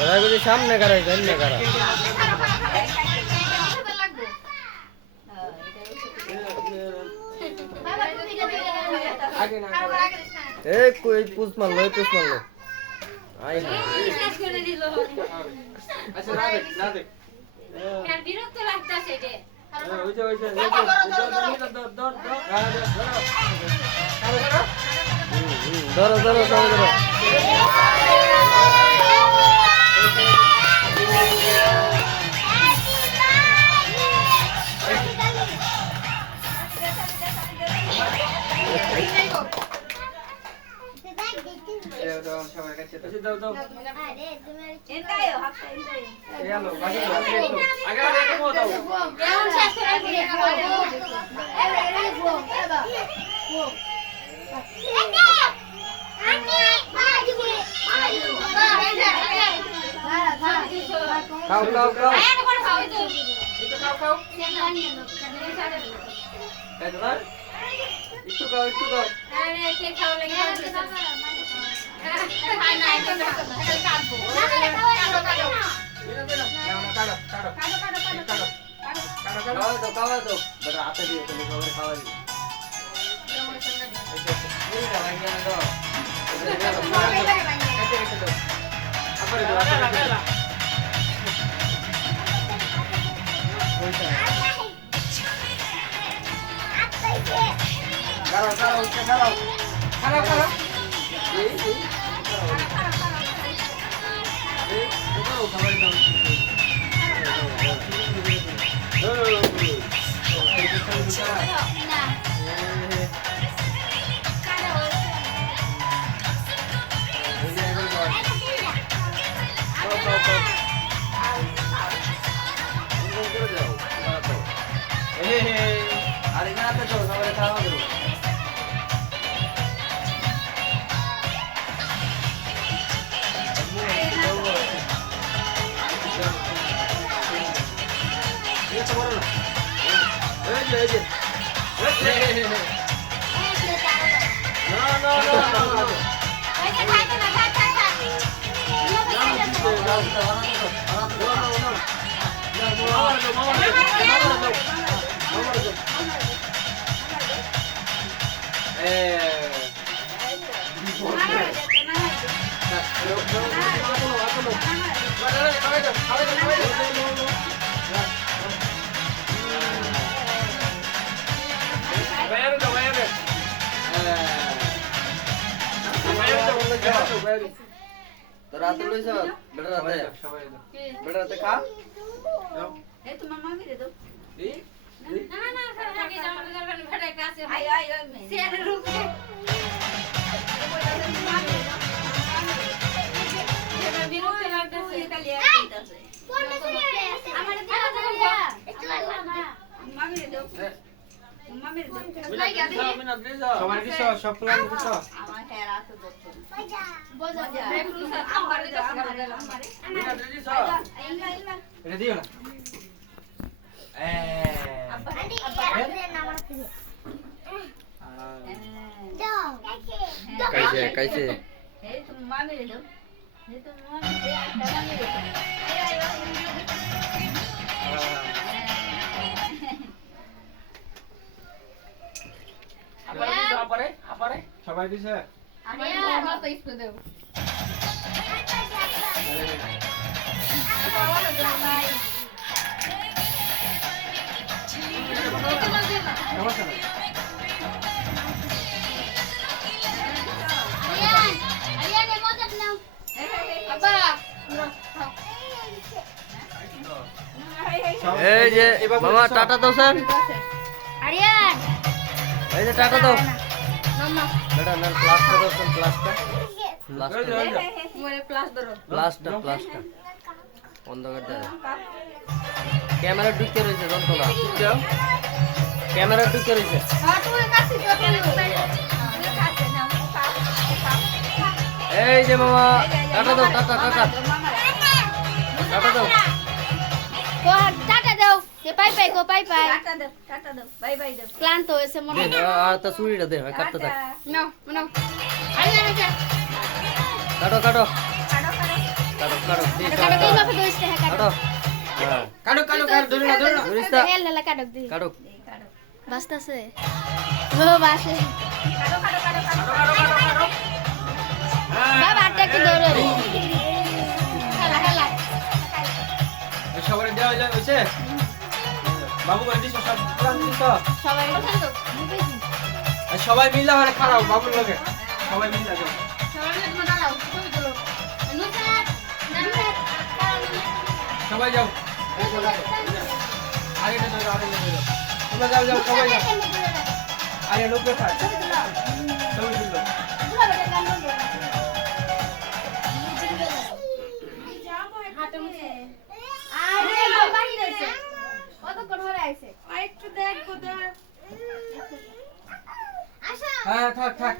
ওরা যদি সামনে কারা জানলে কারা এ কই পুষ মারলো আই না আচ্ছা না দেখ হ্যাঁ বিরক্ত লাগতাছে রে ওই যে ধরো সবাই ধরো সবার কাছে দাও আরে তুমি এন্টাইও হাফটা এন্টাইও এলো বাকি আগে আগে মো দাও কেমন শেষ করে দিয়ে এই ঘুম এবা ঘুম খাও একটু খাও আরে কে খাও লাগে খাওয়া দাও বেটা হাতে দিয়ে তুমি খাওয়া দিও আরে না তো সবাই খাওয়া দাও তো রাতে লইছ বেটা রাতে খা এই তোমার মা মেরে দাও এই না আগে জামার দরকার ভেড়া একটা আছে আই সেরে রুকে এবার বিরক্ত লাগতেছে খালি একটাছে কোনটা চলে আসে আমার দেখা যাবে একটু লাগবে মা মেরে দাও মা মেরে দাও সবার কি সব প্ল্যান করছ আমার হেয়ার আছে দত্ত বজা বেগুন স্যার আমার দাও আমারে এটা দিও না আন্টি এর নাম আছে कैसे हे तुम मां मेरे दो हे तुम मां मेरे আপারে সবাই দিছে আরে আমার তো ইসপে দেব সমস্যা নাই এই যে মামা টাটা দাও স্যার আরিয়ান এই যে টাটা দাও মাম্মা বেটা না প্লাস্টার দাও প্লাস্টার মোরে প্লাস ধরো প্লাস্টার অন্ধকার দেয় ক্যামেরা ঢুকে রয়েছে যন্ত্রণা যাও ক্যামেরা ঢুকে রয়েছে হ্যাঁ তুই কাছে এই যে মামা টাটা দাও টাটা দাও টাটা দাও কে পাই গো পাই টাটা দাও বাই বাই দাও ক্লান্ত হয়েছে মনে দে আর তা চুরিটা দে কাটতে থাক নাও নাও আরে কাটো কাটো কাটো কাটো কাটো কাটো দি কাটক এই মাপে দইছে হ্যাঁ কাটো কাটক হ্যাঁ কাটো কাটো কাটো ধরে না ধরিস না হেল হেলা কাটক দি কাটো কাটো বাসতাছে ও বাসে কাটো কাটো কাটো কাটো বাবা আটটা একটু দৌড়ো হেলা হেলা সবাই দেওয়া হয়েছে বাবু করে দিছো সব প্ল্যান দিছো সবাই আর সবাই মিলে মানে খারাপ বাবুর লগে সবাই মিলে যাও সবাই মিলে তোমরা দাঁড়াও ছবি তুলো নুসরাত নানসাত সবাই যাও আগে না যাও আগে না যাও তোমরা যাও যাও সবাই যাও আরে লোক কোথায় ছবি তুলো একটু দেখবো তো হ্যাঁ থাক থাক